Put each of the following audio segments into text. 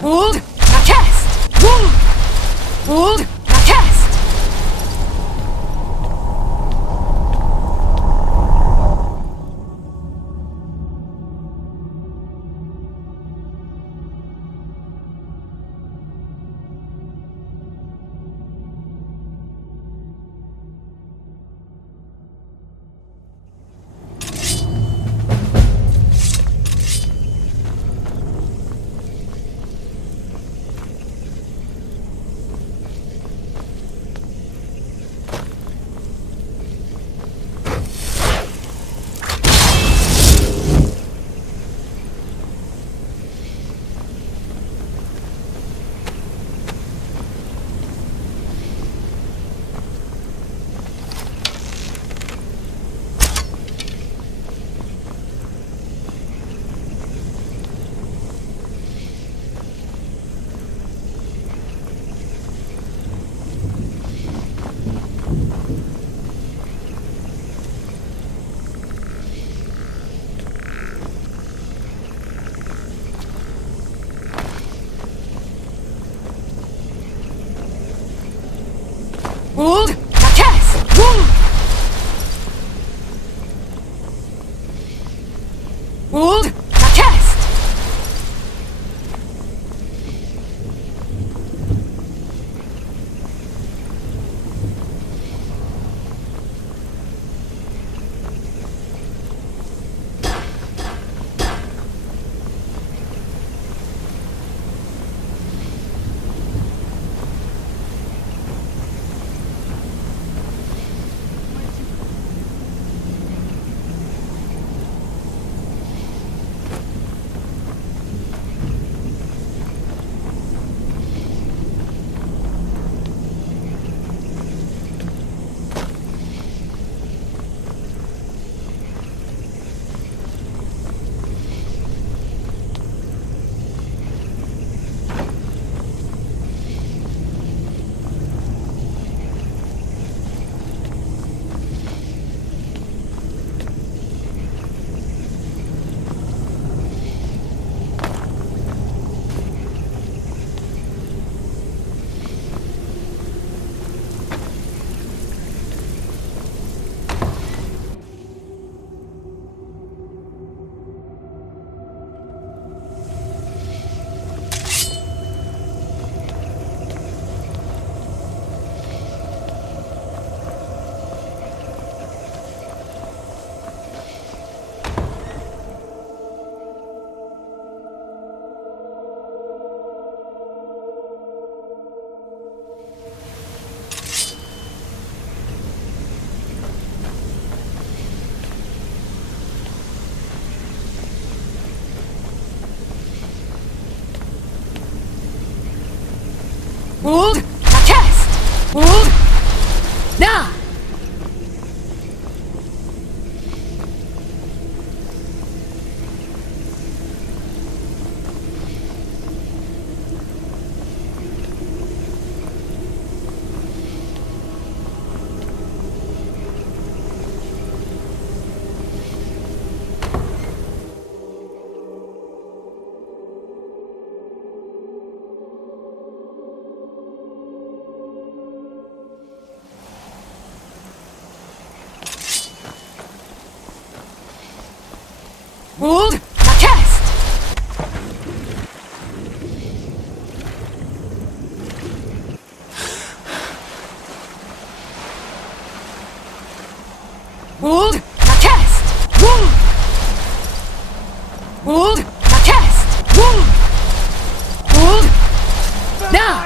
Hold the test. Hold the test. Hold the test. Hold the test. Hold the test. Hold now. Hold the test! Hold the test! Hold the test! Hold now!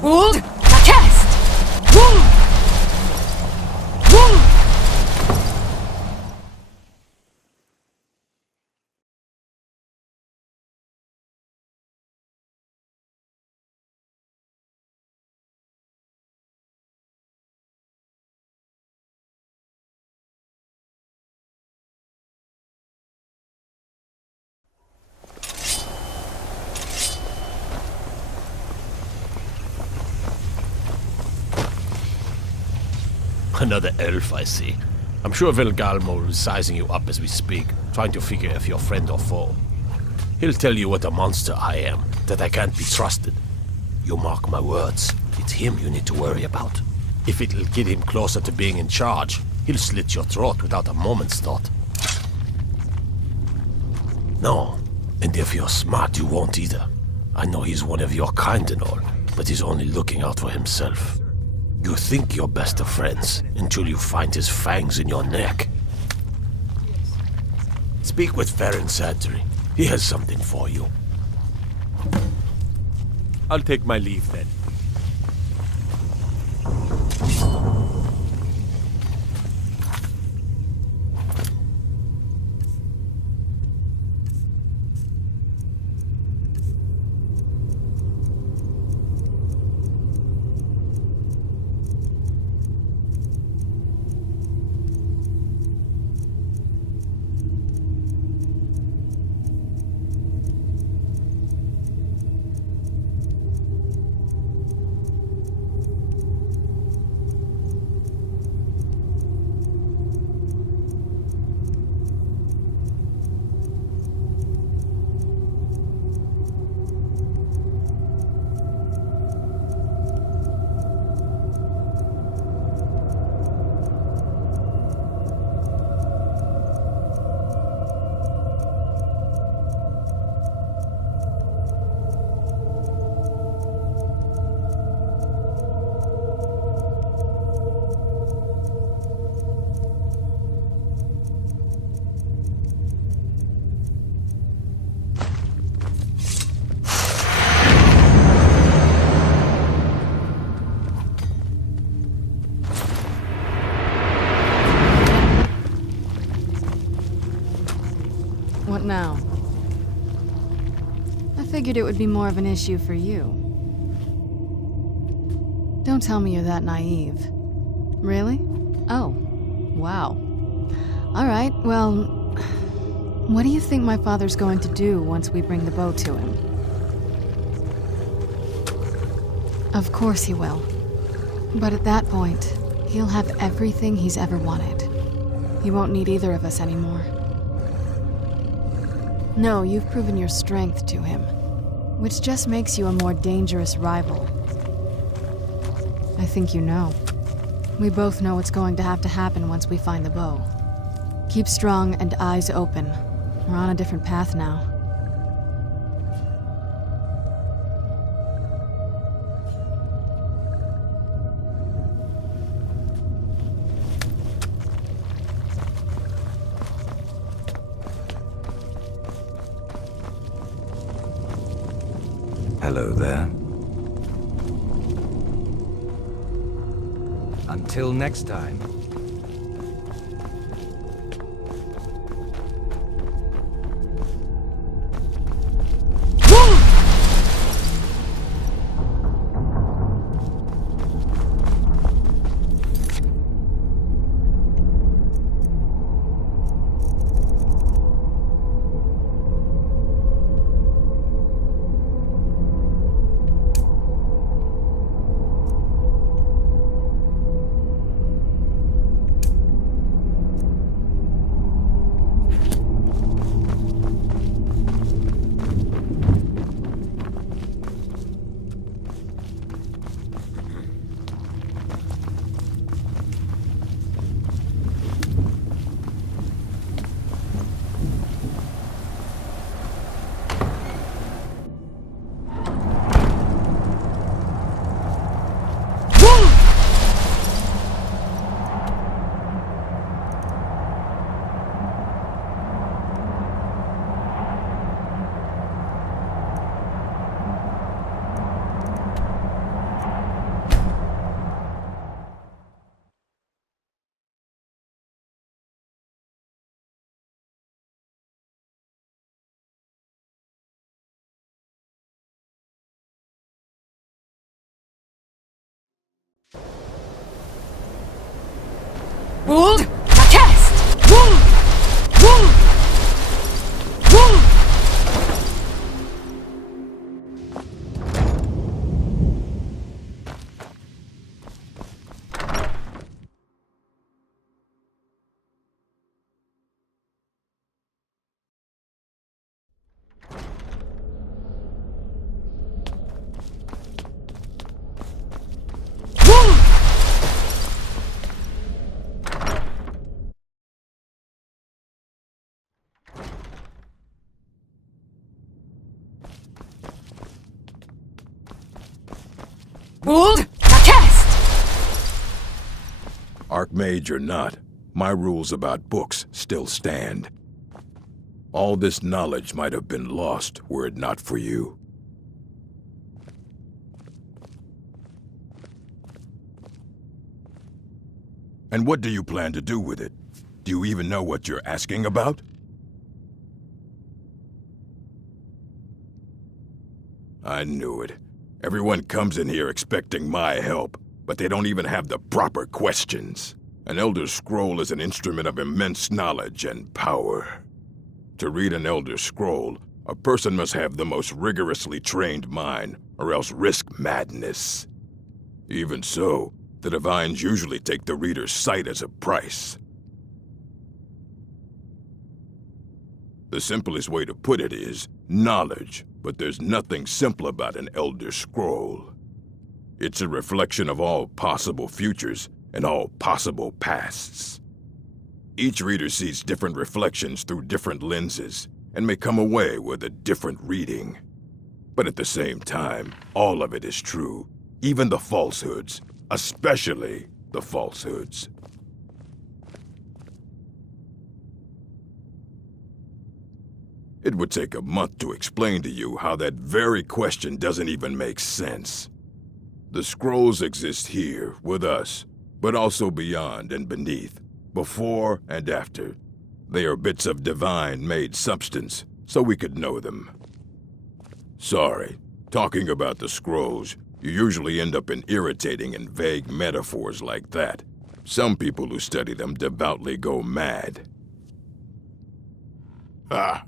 Hold the test! Woo! Woo! Another elf, I see. I'm sure Vilgalmo is sizing you up as we speak, trying to figure if you're friend or foe. He'll tell you what a monster I am, that I can't be trusted. You mark my words, it's him you need to worry about. If it'll get him closer to being in charge, he'll slit your throat without a moment's thought. No, and if you're smart, you won't either. I know he's one of your kind and all, but he's only looking out for himself. You think you're best of friends until you find his fangs in your neck. Speak with Farron Santry. He has something for you. I'll take my leave then. What now? I figured it would be more of an issue for you. Don't tell me you're that naive. Really? Oh, wow. Alright, well, what do you think my father's going to do once we bring the bow to him? Of course he will. But at that point, he'll have everything he's ever wanted. He won't need either of us anymore. No, you've proven your strength to him, which just makes you a more dangerous rival. I think you know. We both know what's going to have to happen once we find the bow. Keep strong and eyes open. We're on a different path now. Hello there. Until next time. Wold, test! Wold! Wold! Wold! Ruled? Now cast! Archmage or not, my rules about books still stand. All this knowledge might have been lost were it not for you. And what do you plan to do with it? Do you even know what you're asking about? I knew it. Everyone comes in here expecting my help, but they don't even have the proper questions. An Elder Scroll is an instrument of immense knowledge and power. To read an Elder Scroll, a person must have the most rigorously trained mind, or else risk madness. Even so, the Divines usually take the reader's sight as a price. The simplest way to put it is knowledge, but there's nothing simple about an Elder Scroll. It's a reflection of all possible futures and all possible pasts. Each reader sees different reflections through different lenses and may come away with a different reading. But at the same time, all of it is true, even the falsehoods, especially the falsehoods. It would take a month to explain to you how that very question doesn't even make sense. The scrolls exist here, with us, but also beyond and beneath, before and after. They are bits of divine-made substance, so we could know them. Sorry, talking about the scrolls, you usually end up in irritating and vague metaphors like that. Some people who study them devoutly go mad. Ah,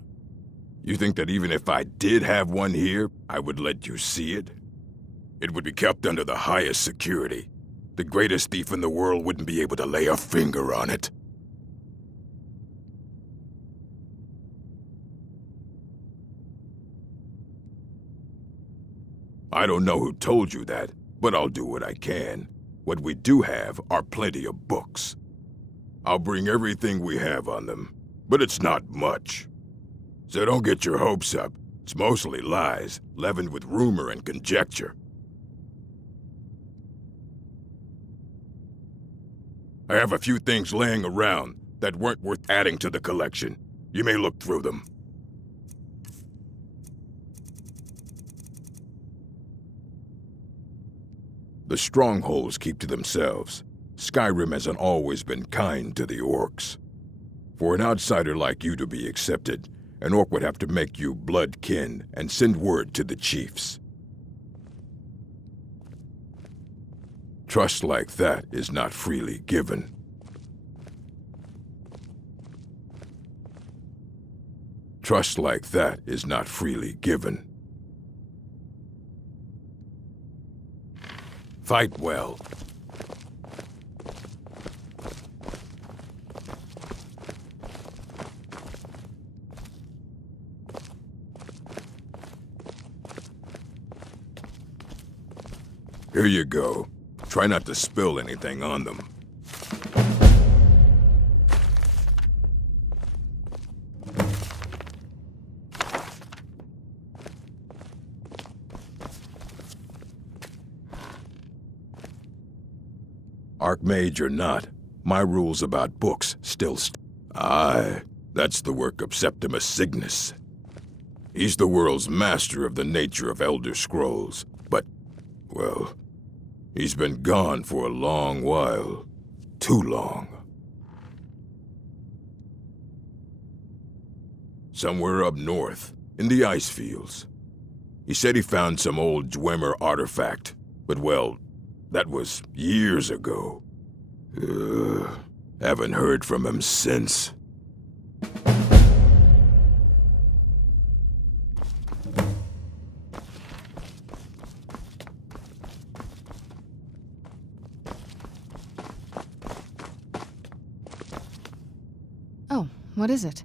you think that even if I did have one here, I would let you see it? It would be kept under the highest security. The greatest thief in the world wouldn't be able to lay a finger on it. I don't know who told you that, but I'll do what I can. What we do have are plenty of books. I'll bring everything we have on them, but it's not much. So don't get your hopes up. It's mostly lies, leavened with rumor and conjecture. I have a few things laying around that weren't worth adding to the collection. You may look through them. The strongholds keep to themselves. Skyrim hasn't always been kind to the orcs. For an outsider like you to be accepted, an orc would have to make you blood kin and send word to the chiefs. Trust like that is not freely given. Trust like that is not freely given. Fight well. Here you go. Try not to spill anything on them. Archmage or not, my rules about books still Aye, that's the work of Septimus Cygnus. He's the world's master of the nature of Elder Scrolls, but, well, he's been gone for a long while. Too long. Somewhere up north, in the ice fields. He said he found some old Dwemer artifact, but well, that was years ago. Haven't heard from him since. Oh, what is it?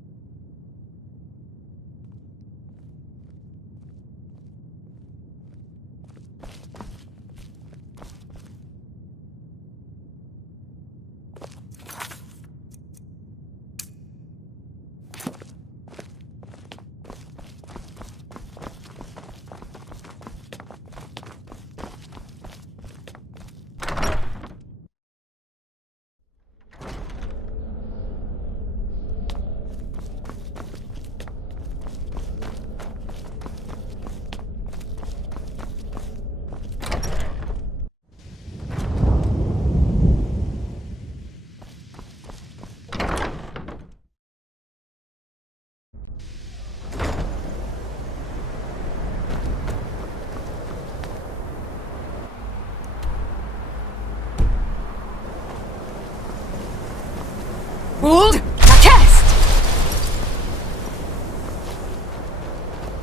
Hold. Now cast.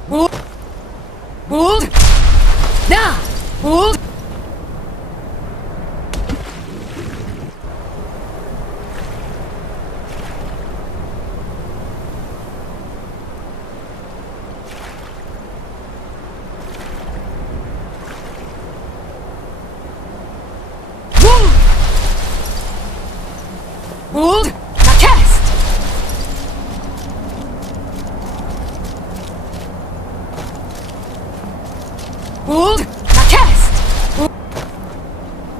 Hold. Hold. Now. Hold. Hold! Now cast! Hold! Now cast!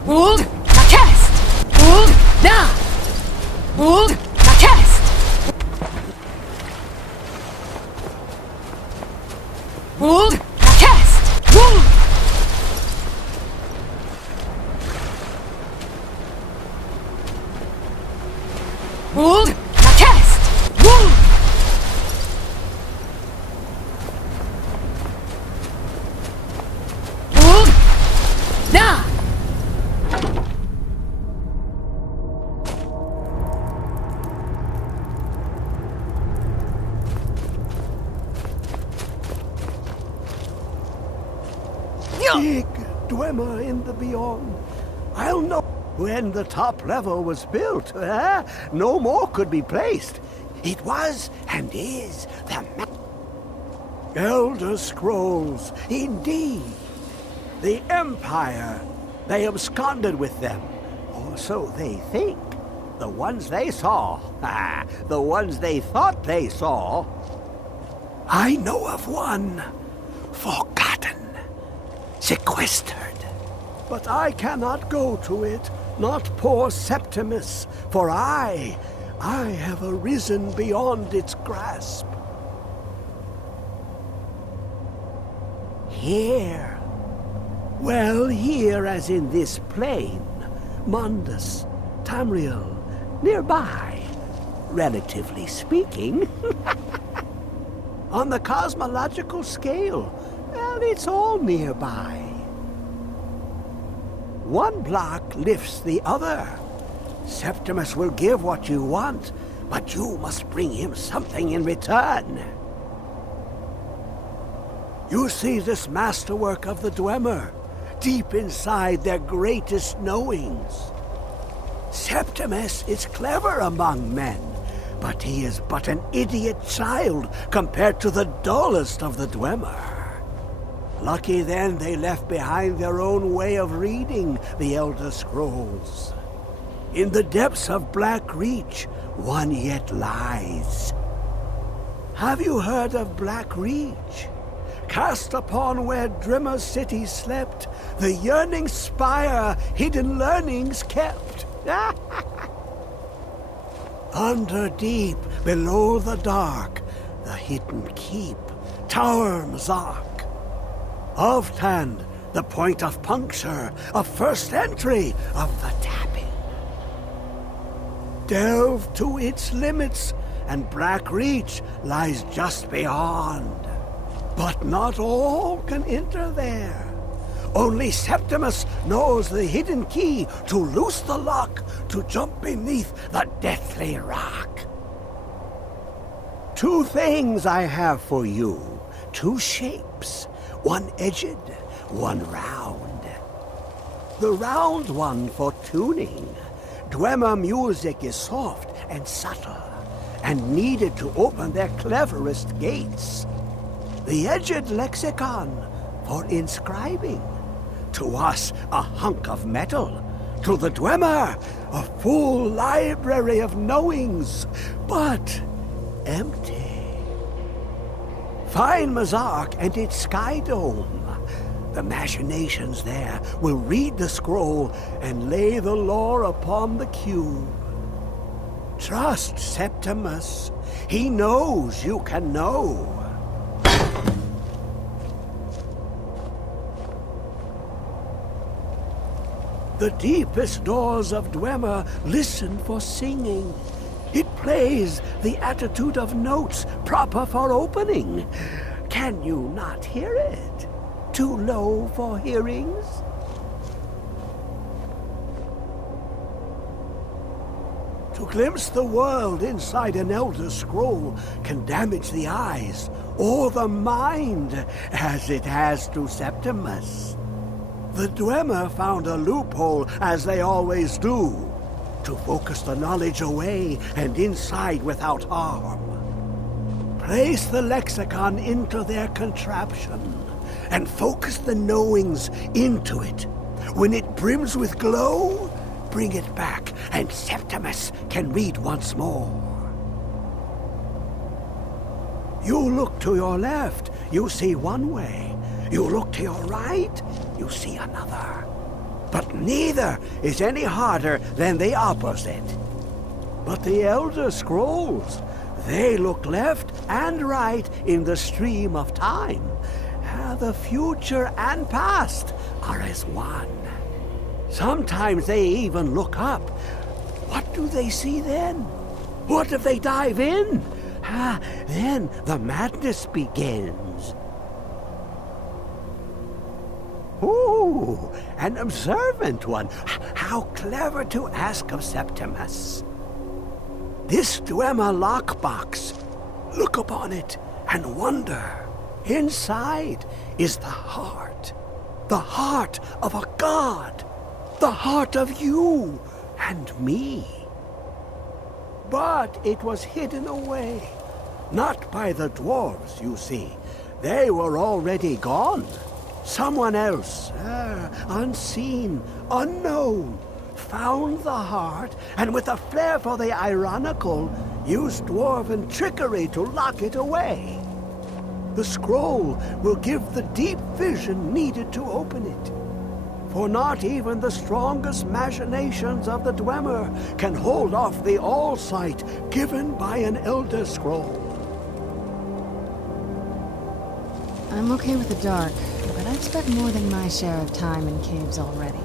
Hold! Now cast! Hold! Now! Hold! Now cast! Hold! Now cast! Hold! Hold! Now cast! Hold! Hold! Now! Big Dwemer in the beyond. I'll know when the top level was built. No more could be placed. It was and is the Elder Scrolls, indeed. The Empire. They absconded with them. Or so they think. The ones they saw. The ones they thought they saw. I know of one. Forgotten. Sequestered. But I cannot go to it, not poor Septimus, for I have arisen beyond its grasp. Here. Well, here as in this plain, Mundus, Tamriel, nearby, relatively speaking. On the cosmological scale, well, it's all nearby. One block lifts the other. Septimus will give what you want, but you must bring him something in return. You see this masterwork of the Dwemer, deep inside their greatest knowings. Septimus is clever among men, but he is but an idiot child compared to the dullest of the Dwemer. Lucky then they left behind their own way of reading the Elder Scrolls. In the depths of Black Reach, one yet lies. Have you heard of Black Reach? Cast upon where Drimmer's city slept, the yearning spire hidden learnings kept. Under deep, below the dark, the hidden keep, Tower Mzark. Of Tand, the point of puncture, of first entry of the tapping. Delve to its limits, and Black Reach lies just beyond. But not all can enter there. Only Septimus knows the hidden key to loose the lock, to jump beneath the deathly rock. Two things I have for you, two shapes. One edged, one round. The round one for tuning. Dwemer music is soft and subtle, and needed to open their cleverest gates. The edged lexicon for inscribing. To us, a hunk of metal. To the Dwemer, a full library of knowings, but empty. Find Mzark and its sky dome. The machinations there will read the scroll and lay the lore upon the cube. Trust Septimus. He knows you can know. The deepest doors of Dwemer listen for singing. It plays the attitude of notes proper for opening. Can you not hear it? Too low for hearings? To glimpse the world inside an Elder Scroll can damage the eyes or the mind, as it has to Septimus. The Dwemer found a loophole, as they always do, to focus the knowledge away and inside without harm. Place the lexicon into their contraption, and focus the knowings into it. When it brims with glow, bring it back, and Septimus can read once more. You look to your left, you see one way. You look to your right, you see another. But neither is any harder than the opposite. But the Elder Scrolls, they look left and right in the stream of time. The future and past are as one. Sometimes they even look up. What do they see then? What if they dive in? Then the madness begins. Ooh, an observant one. How clever to ask of Septimus. This Dwemer lockbox. Look upon it and wonder. Inside is the heart of a god, the heart of you and me. But it was hidden away, not by the dwarves, you see. They were already gone. Someone else, unseen, unknown, found the heart, and with a flair for the ironical, used dwarven trickery to lock it away. The scroll will give the deep vision needed to open it. For not even the strongest machinations of the Dwemer can hold off the all-sight given by an Elder Scroll. I'm okay with the dark, but I've spent more than my share of time in caves already.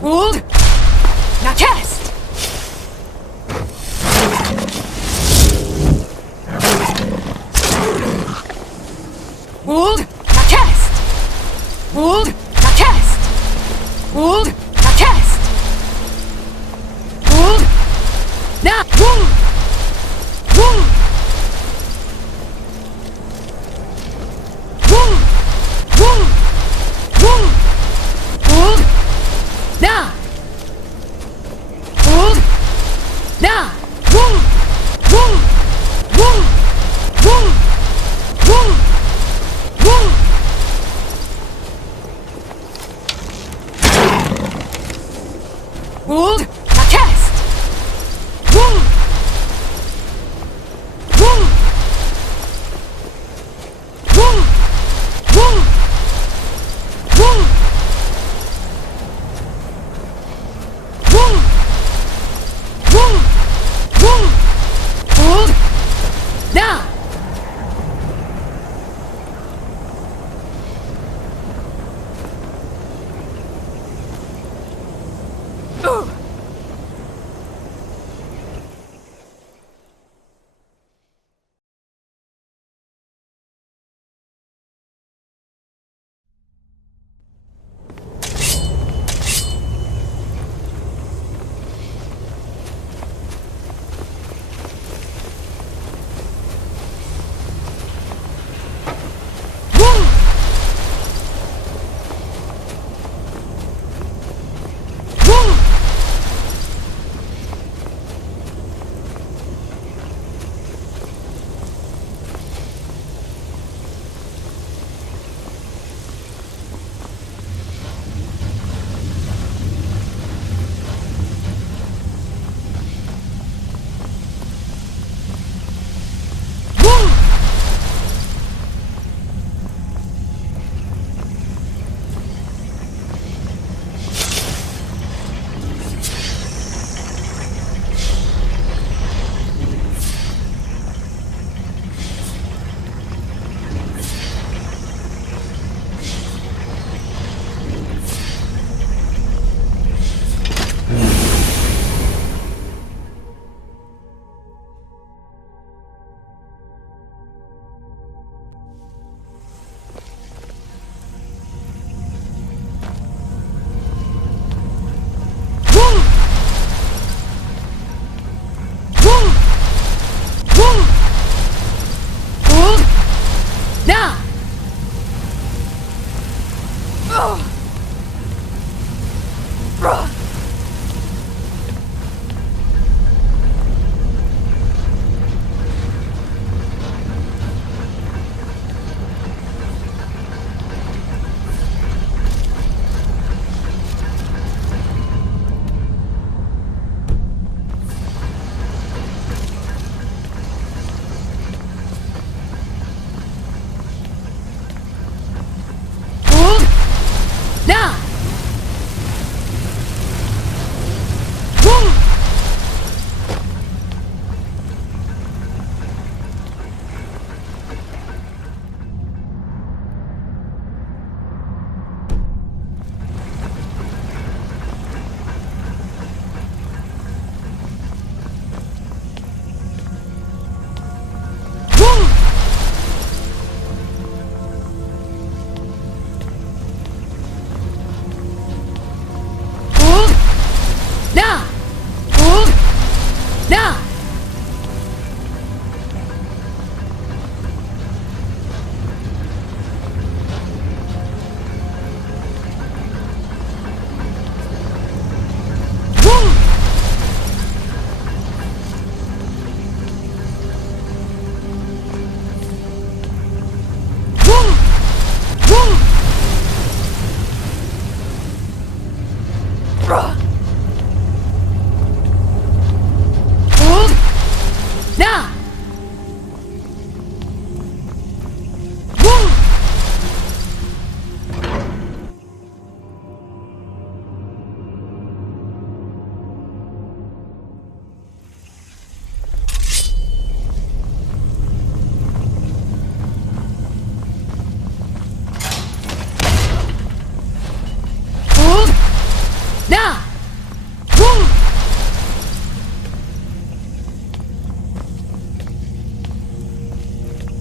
Wool! Now cast! Wool! Now cast! Wool! Now cast! Wool! Now cast! Wool! Now wool! Wool! Wool! Wool! Wool! Wool! Now!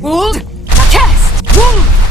Wool! Cast! Wool!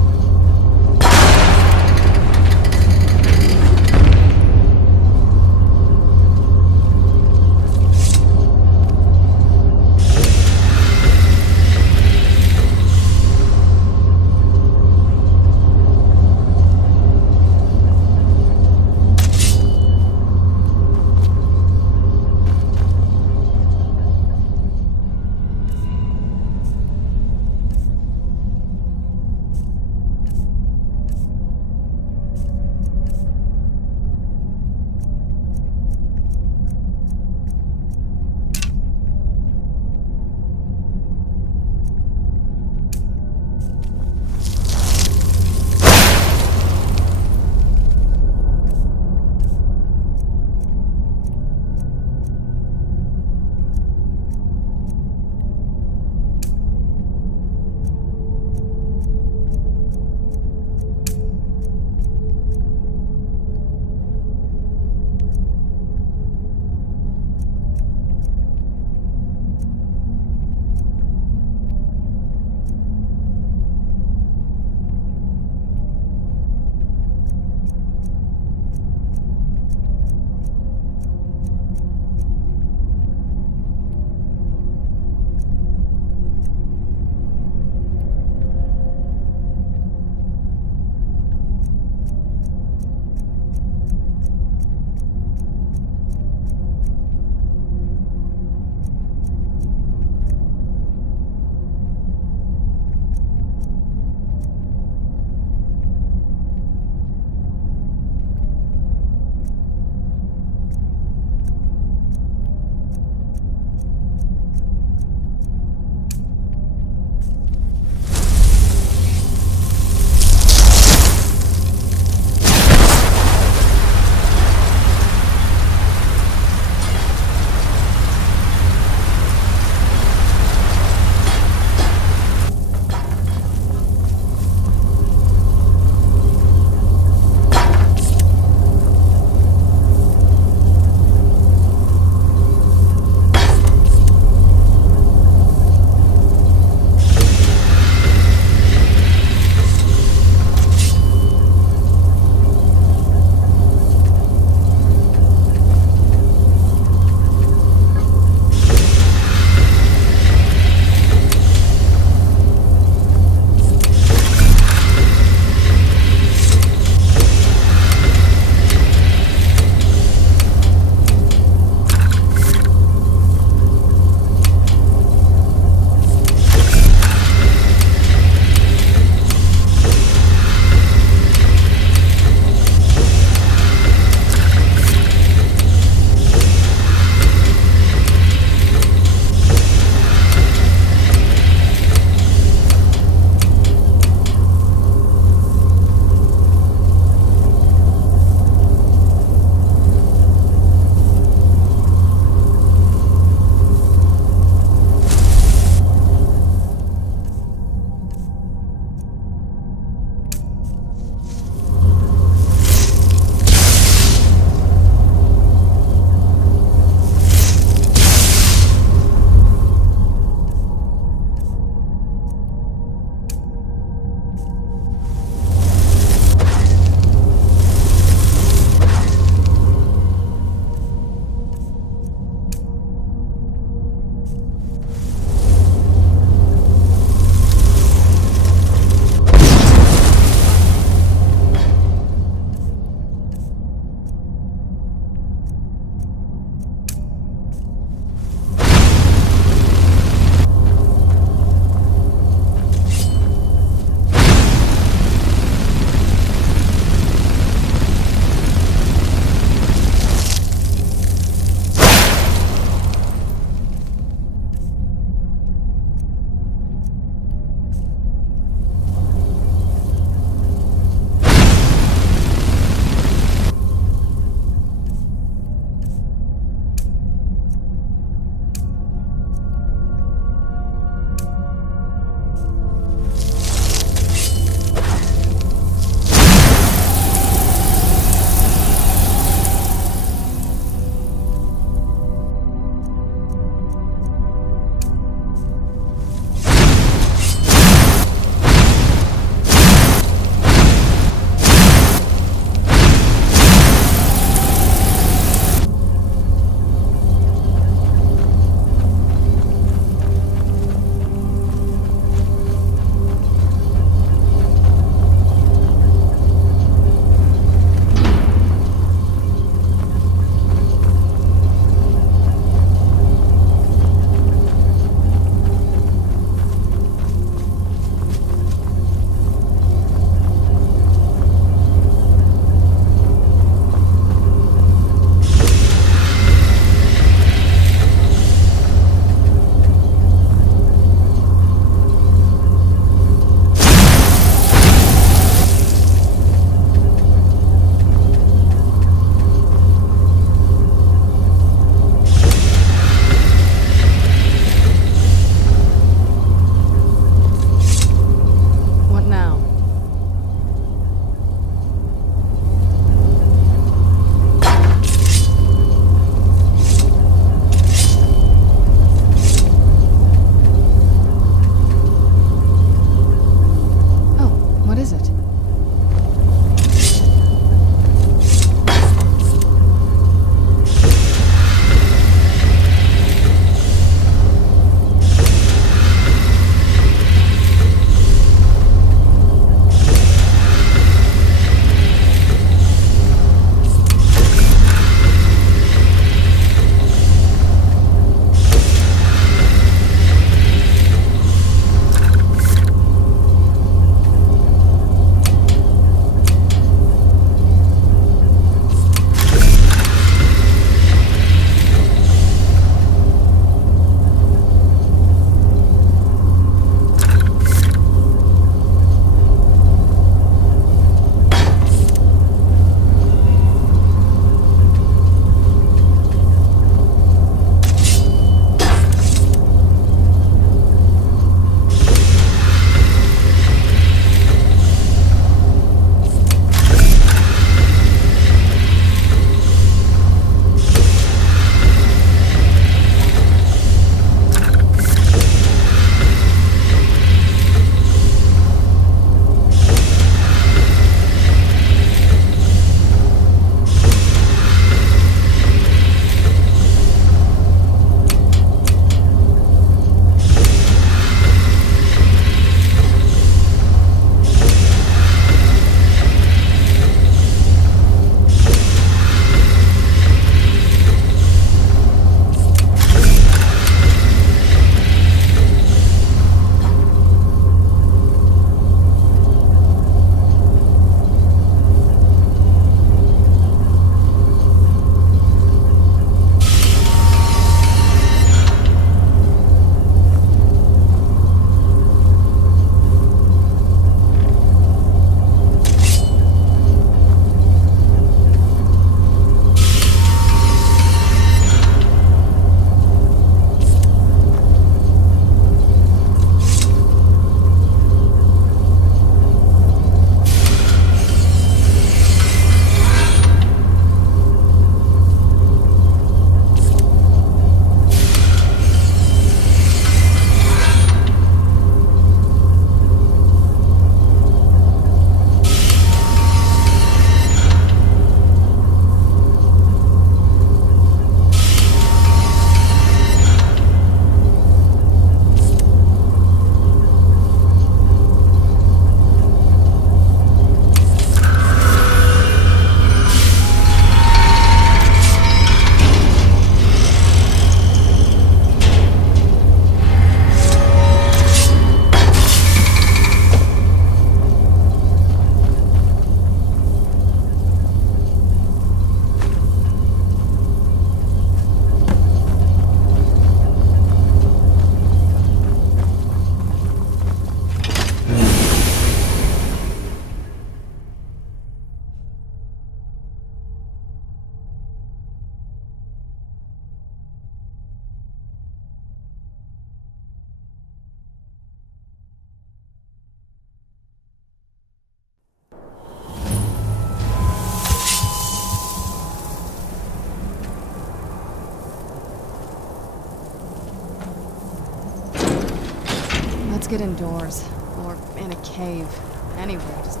get indoors. Or in a cave. Anywhere, just...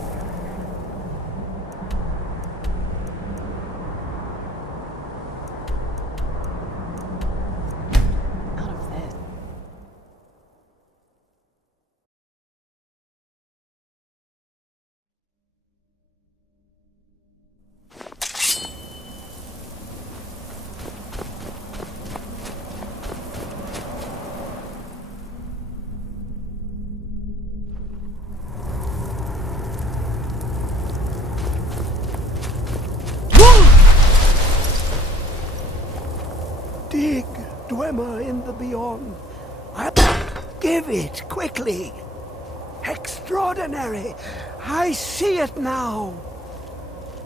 out of this. Dig, Dwemer in the beyond. Give it, quickly. Extraordinary. I see it now.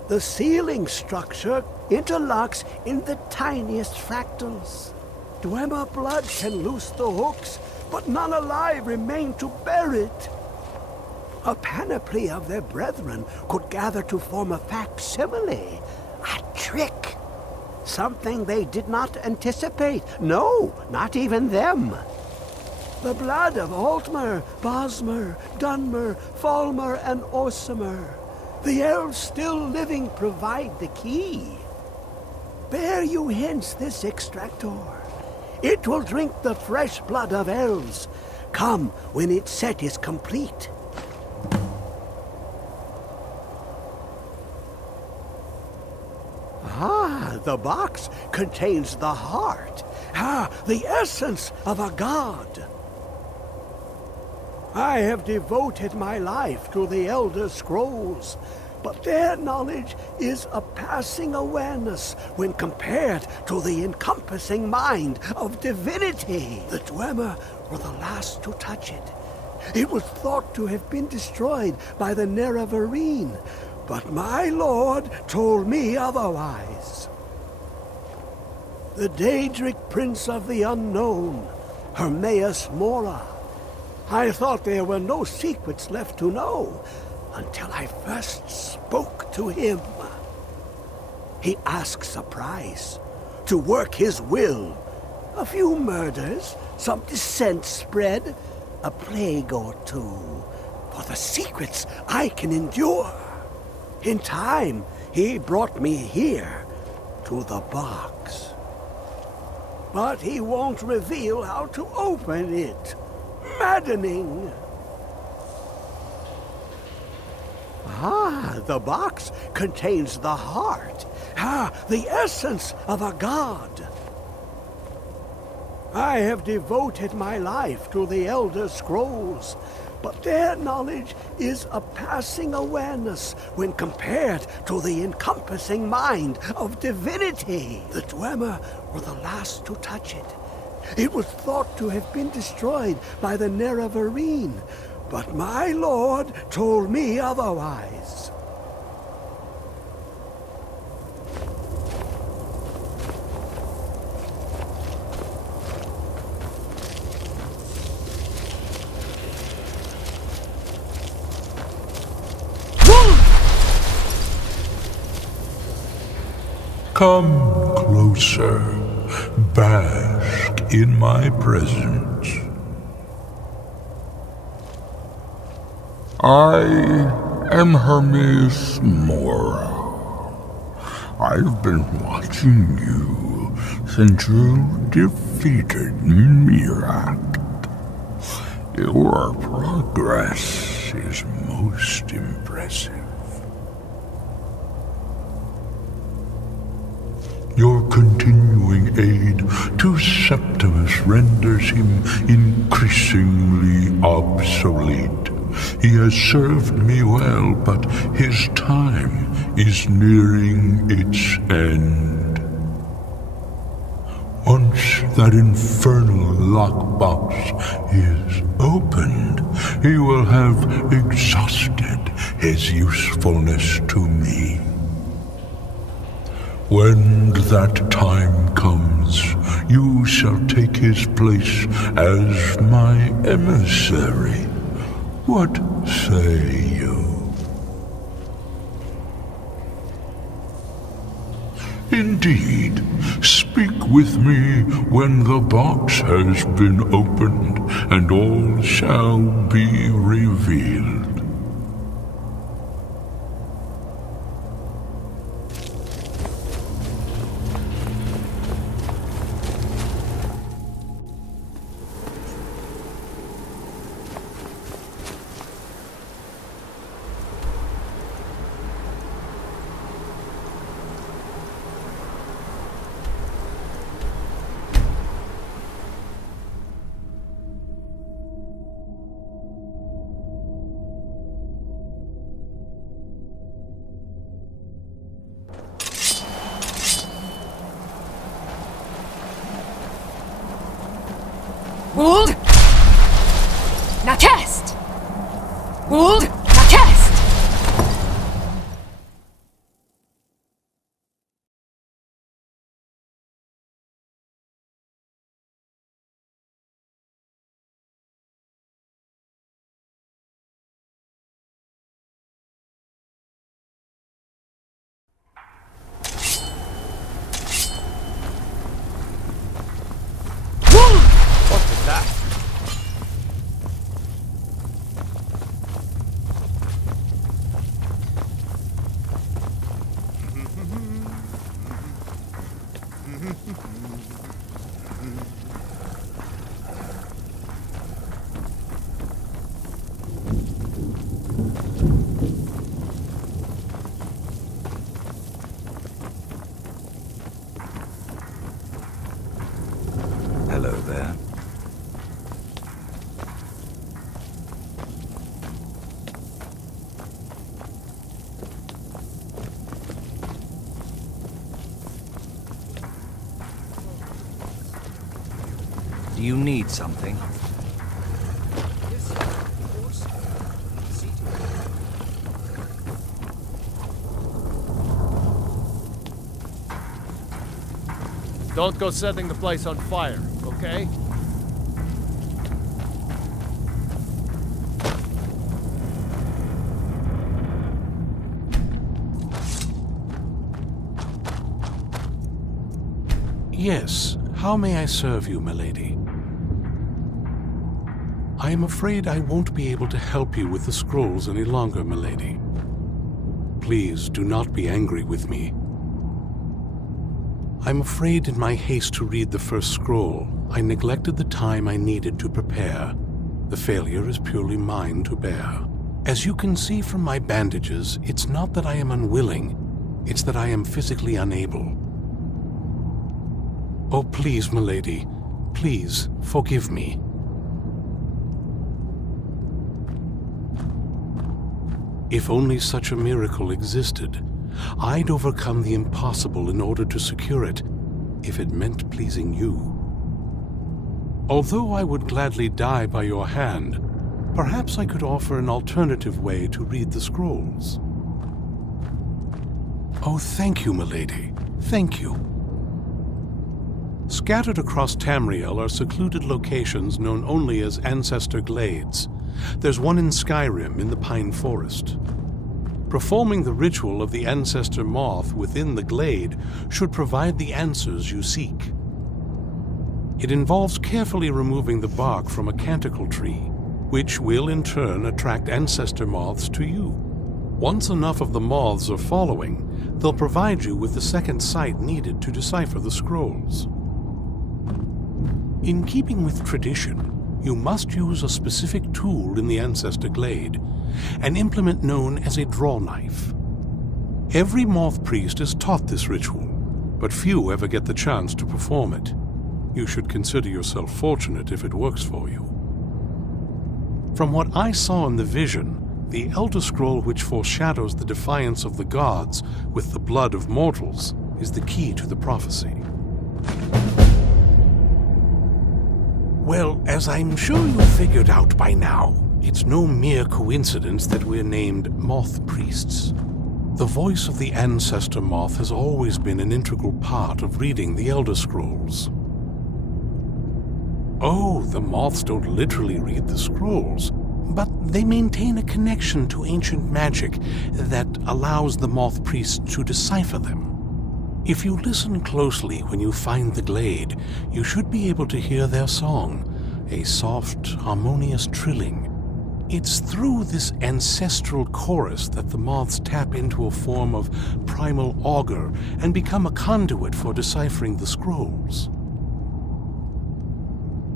The ceiling structure interlocks in the tiniest fractals. Dwemer blood can loose the hooks, but none alive remain to bear it. A panoply of their brethren could gather to form a facsimile. A trick. Something they did not anticipate. No, not even them. The blood of Altmer, Bosmer, Dunmer, Falmer, and Orsimer. The elves still living provide the key. Bear you hence this extractor. It will drink the fresh blood of elves. Come when its set is complete. Ah, the box contains the heart. Ah, the essence of a god. I have devoted my life to the Elder Scrolls, but their knowledge is a passing awareness when compared to the encompassing mind of divinity. The Dwemer were the last to touch it. It was thought to have been destroyed by the Nerevarine, but my lord told me otherwise. The Daedric Prince of the Unknown, Hermaeus Mora. I thought there were no secrets left to know until I first spoke to him. He asks a price to work his will. A few murders, some dissent spread, a plague or two, for the secrets I can endure. In time, he brought me here, to the box. But he won't reveal how to open it. Maddening. Ah, the box contains the heart. Ah, the essence of a god. I have devoted my life to the Elder Scrolls, but their knowledge is a passing awareness when compared to the encompassing mind of divinity. The Dwemer were the last to touch it. It was thought to have been destroyed by the Nerevarine, but my lord told me otherwise. Come closer, bask in my presence. I am Hermaeus Mora. I've been watching you since you defeated Miract. Your progress is most impressive. Your continuing aid to Septimus renders him increasingly obsolete. He has served me well, but his time is nearing its end. Once that infernal lockbox is opened, he will have exhausted his usefulness to me. When that time comes, you shall take his place as my emissary. What say you? Indeed. Speak with me when the box has been opened, and all shall be revealed. Would! Now cast! Would! Now cast! What was that? Hello there. Do you need something? Don't go setting the place on fire, okay? Yes, how may I serve you, milady? I am afraid I won't be able to help you with the scrolls any longer, milady. Please do not be angry with me. I'm afraid in my haste to read the first scroll, I neglected the time I needed to prepare. The failure is purely mine to bear. As you can see from my bandages, it's not that I am unwilling, it's that I am physically unable. Oh, please, milady, please forgive me. If only such a miracle existed, I'd overcome the impossible in order to secure it, if it meant pleasing you. Although I would gladly die by your hand, perhaps I could offer an alternative way to read the scrolls. Oh, thank you, milady. Thank you. Scattered across Tamriel are secluded locations known only as Ancestor Glades. There's one in Skyrim in the Pine Forest. Performing the ritual of the Ancestor Moth within the glade should provide the answers you seek. It involves carefully removing the bark from a canticle tree, which will in turn attract Ancestor Moths to you. Once enough of the moths are following, they'll provide you with the second sight needed to decipher the scrolls. In keeping with tradition, you must use a specific tool in the Ancestor Glade, an implement known as a draw knife. Every moth priest is taught this ritual, but few ever get the chance to perform it. You should consider yourself fortunate if it works for you. From what I saw in the vision, the Elder Scroll which foreshadows the defiance of the gods with the blood of mortals is the key to the prophecy. Well, as I'm sure you figured out by now, it's no mere coincidence that we're named Moth Priests. The voice of the Ancestor Moth has always been an integral part of reading the Elder Scrolls. Oh, the moths don't literally read the scrolls, but they maintain a connection to ancient magic that allows the Moth Priests to decipher them. If you listen closely when you find the glade, you should be able to hear their song, a soft, harmonious trilling. It's through this ancestral chorus that the moths tap into a form of primal augur and become a conduit for deciphering the scrolls.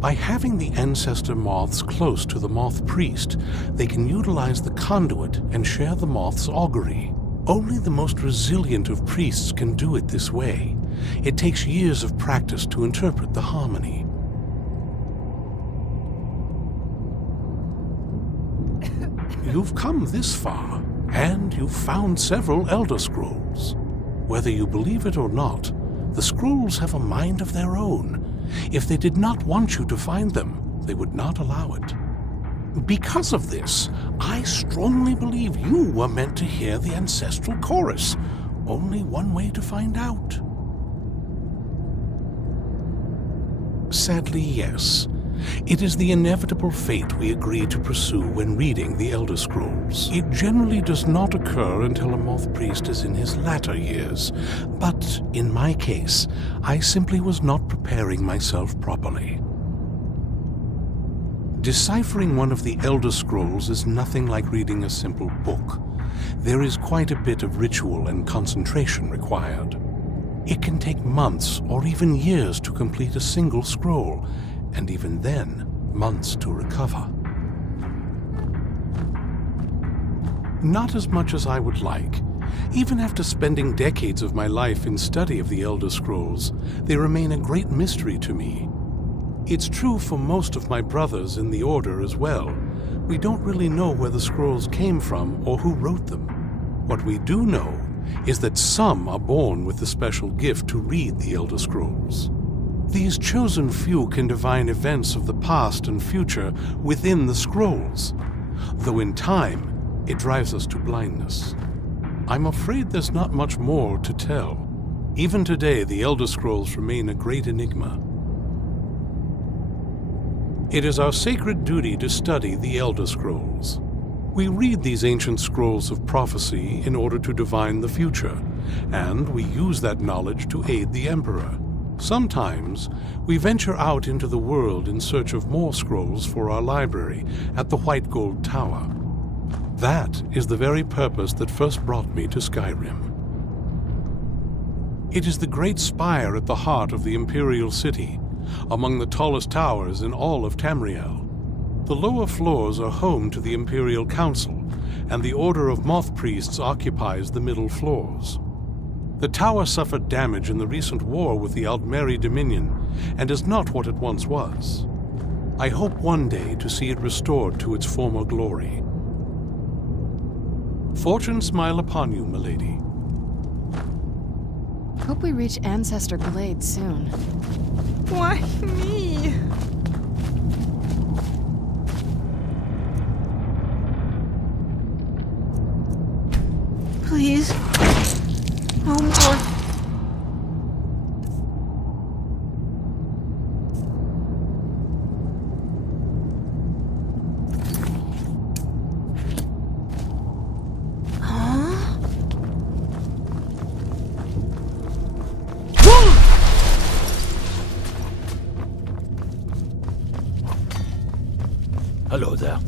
By having the ancestor moths close to the moth priest, they can utilize the conduit and share the moth's augury. Only the most resilient of priests can do it this way. It takes years of practice to interpret the harmony. You've come this far, and you've found several Elder Scrolls. Whether you believe it or not, the scrolls have a mind of their own. If they did not want you to find them, they would not allow it. Because of this, I strongly believe you were meant to hear the ancestral chorus. Only one way to find out. Sadly, yes. It is the inevitable fate we agree to pursue when reading the Elder Scrolls. It generally does not occur until a moth priest is in his latter years. But in my case, I simply was not preparing myself properly. Deciphering one of the Elder Scrolls is nothing like reading a simple book. There is quite a bit of ritual and concentration required. It can take months or even years to complete a single scroll, and even then, months to recover. Not as much as I would like. Even after spending decades of my life in study of the Elder Scrolls, they remain a great mystery to me. It's true for most of my brothers in the Order as well. We don't really know where the scrolls came from or who wrote them. What we do know is that some are born with the special gift to read the Elder Scrolls. These chosen few can divine events of the past and future within the scrolls, though in time it drives us to blindness. I'm afraid there's not much more to tell. Even today, the Elder Scrolls remain a great enigma. It is our sacred duty to study the Elder Scrolls. We read these ancient scrolls of prophecy in order to divine the future, and we use that knowledge to aid the Emperor. Sometimes, we venture out into the world in search of more scrolls for our library at the White Gold Tower. That is the very purpose that first brought me to Skyrim. It is the great spire at the heart of the Imperial City, among the tallest towers in all of Tamriel. The lower floors are home to the Imperial Council, and the Order of Moth Priests occupies the middle floors. The tower suffered damage in the recent war with the Aldmeri Dominion, and is not what it once was. I hope one day to see it restored to its former glory. Fortune smile upon you, milady. Hope we reach Ancestor Glade soon. Why me? Please. No more. Hello there.